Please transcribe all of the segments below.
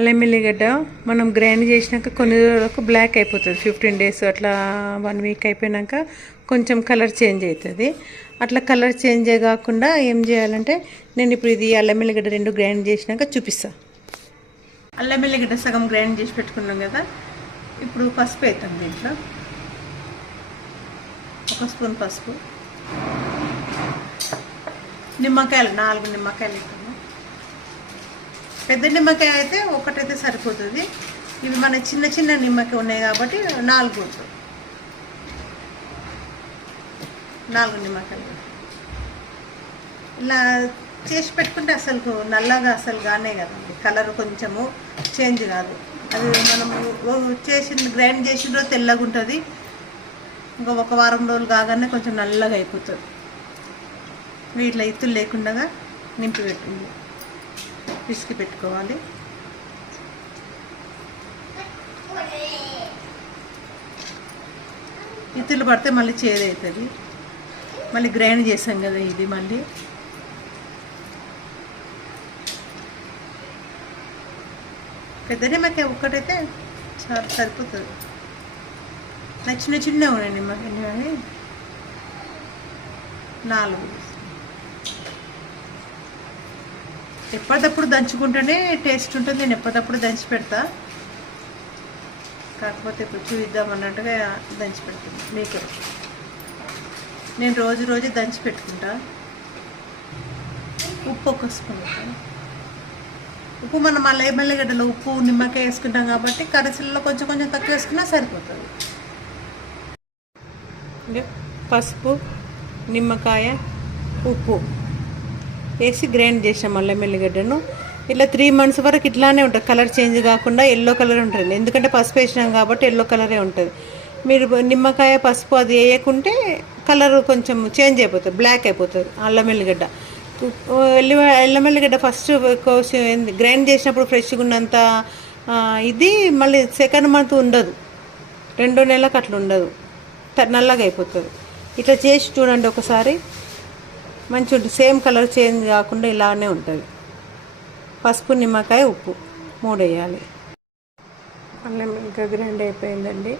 అల్లం ఎల్లిగడ్డ మనం గ్రైండ్ చేసినాక కొన్ని రోజులకు బ్లాక్ అయిపోతుంది. ఫిఫ్టీన్ డేస్ అట్లా వన్ వీక్ అయిపోయినాక కొంచెం కలర్ చేంజ్ అవుతుంది అట్లా కలర్ చేంజ్ కాకుండా ఏం చేయాలంటే నేను ఇప్పుడు ఇది అల్లం ఎల్లిగడ్డ రెండు గ్రైండ్ చేసినాక చూపిస్తా. అల్లం ఎల్లిగడ్డ సగం గ్రైండ్ చేసి పెట్టుకున్నాం కదా ఇప్పుడు పసుపు అవుతాం దీంట్లో. ఒక స్పూన్ పసుపు. నిమ్మకాయలు నాలుగు నిమ్మకాయలు పెద్ద నిమ్మకాయ అయితే ఒకటైతే సరిపోతుంది. ఇవి మన చిన్న చిన్న నిమ్మకాయ ఉన్నాయి కాబట్టి నాలుగు నాలుగు నిమ్మకాయలు. ఇలా చేసి పెట్టుకుంటే అసలు నల్లగా అసలు కానే కదండి కలర్ కొంచెము చేంజ్ కాదు. అది మనము చేసిన గ్రైండ్ చేసిన రోజు తెల్లగా ఉంటుంది. ఇంకా ఒక వారం రోజులు కాగానే కొంచెం నల్లగా అయిపోతుంది. వీటిలో ఇత్తులు లేకుండా నింపి పెట్టింది పిసికి పెట్టుకోవాలి. ఇత్తులు పడితే మళ్ళీ చేదు అవుతుంది మళ్ళీ గ్రైండ్ చేసాం కదా ఇది మళ్ళీ. పెద్ద నిమ్మకాయ ఒక్కటైతే చాలా సరిపోతుంది. నా చిన్న చిన్న ఉన్నాయి మాకు కానీ నాలుగు. ఎప్పటికప్పుడు దంచుకుంటేనే టేస్ట్ ఉంటుంది. నేను ఎప్పటికప్పుడు దంచి పెడతా. కాకపోతే ఇప్పుడు చూద్దాం అన్నట్టుగా దంచి పెడుతుంది మీకే. నేను రోజు రోజు దంచి పెట్టుకుంటా. ఉప్పు ఒక స్పూన్ ఉప్పు. మనం మళ్ళీ ఎమ్మెల్యేగడ్డలో ఉప్పు నిమ్మకాయ వేసుకుంటాం కాబట్టి కరసల్లో కొంచెం కొంచెం తక్కువ వేసుకున్నా సరిపోతుంది. పసుపు నిమ్మకాయ ఉప్పు. వేసి గ్రైండ్ చేసాం అల్లం ఎల్లిగడ్డను. ఇట్లా త్రీ మంత్స్ వరకు ఇట్లానే ఉంటుంది. కలర్ చేంజ్ కాకుండా ఎల్లో కలర్ ఉంటుంది. ఎందుకంటే పసుపు వేసినాం కాబట్టి ఎల్లో కలరే ఉంటుంది. మీరు నిమ్మకాయ పసుపు అది వేయకుంటే కలర్ కొంచెం చేంజ్ అయిపోతుంది. బ్లాక్ అయిపోతుంది అల్లం ఎల్లిగడ్డ. ఎల్లి అల్లం ఎల్లిగడ్డ ఫస్ట్ కోసి గ్రైండ్ చేసినప్పుడు ఫ్రెష్గా ఉన్నంత ఇది మళ్ళీ సెకండ్ మంత్ ఉండదు. రెండో నెలలకు అట్లా ఉండదు. త- నల్లగా అయిపోతుంది. ఇట్లా చేసి చూడండి ఒకసారి. మంచి ఉంటుంది సేమ్ కలర్ చేంజ్ కాకుండా ఇలానే ఉంటుంది. పసుపు నిమ్మకాయ ఉప్పు మూడు వేయాలి అల్లం ఇంకా గ్రైండ్ అయిపోయిందండి.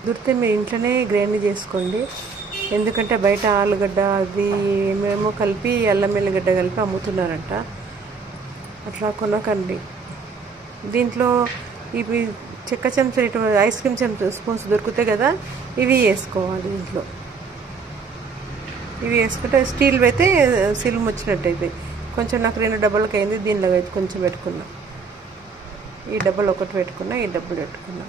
కుదిరితే మీరు ఇంట్లోనే గ్రైండ్ చేసుకోండి. ఎందుకంటే బయట ఆలుగడ్డ అది మేము కలిపి అల్లం ఎల్లిగడ్డ కలిపి అమ్ముతున్నారంట. అట్లా కొనకండి. దీంట్లో ఇవి చెక్క చెంచా ఐస్ క్రీమ్ చెంచా స్పూన్స్ దొరుకుతాయి కదా ఇవి వేసుకోవాలి దీంట్లో ఇవి వేసుకుంటే స్టీల్ అయితే సిలుము వచ్చినట్టు అయిపోయి. కొంచెం నాకు రెండు డబ్బలకి అయింది దీనిలో అయితే కొంచెం పెట్టుకున్నా. ఈ డబ్బలు ఒకటి పెట్టుకున్నా ఈ డబ్బులు పెట్టుకున్నా.